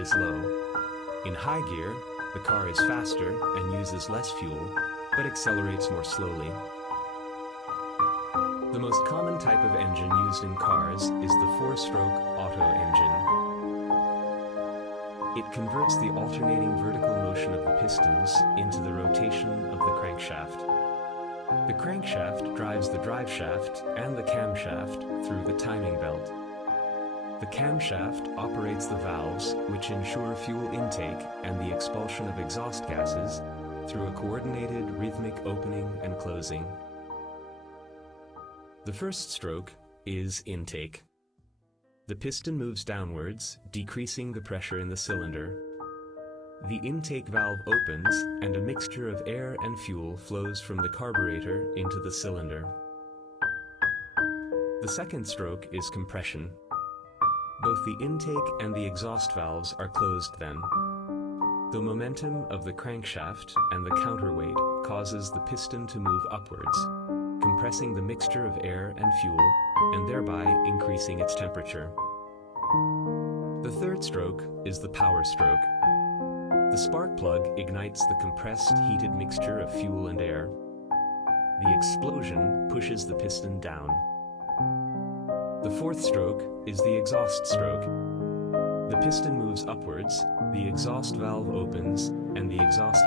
is low. In high gear, the car is faster and uses less fuel, but accelerates more slowly. The most common type of engine used in cars is the four-stroke Otto engine. It converts the alternating vertical motion of the pistons into the rotation of the crankshaft. The crankshaft drives the driveshaft and the camshaft through the timing belt. The camshaft operates the valves which ensure fuel intake and the expulsion of exhaust gases through a coordinated rhythmic opening and closing. The first stroke is intake. The piston moves downwards, decreasing the pressure in the cylinder. The intake valve opens and a mixture of air and fuel flows from the carburetor into the cylinder. The second stroke is compression. Both the intake and the exhaust valves are closed then. The momentum of the crankshaft and the counterweight causes the piston to move upwards, compressing the mixture of air and fuel and thereby increasing its temperature. The third stroke is the power stroke. The spark plug ignites the compressed, heated mixture of fuel and air. The explosion pushes the piston down. The fourth stroke is the exhaust stroke. The piston moves upwards, the exhaust valve opens, and the exhaust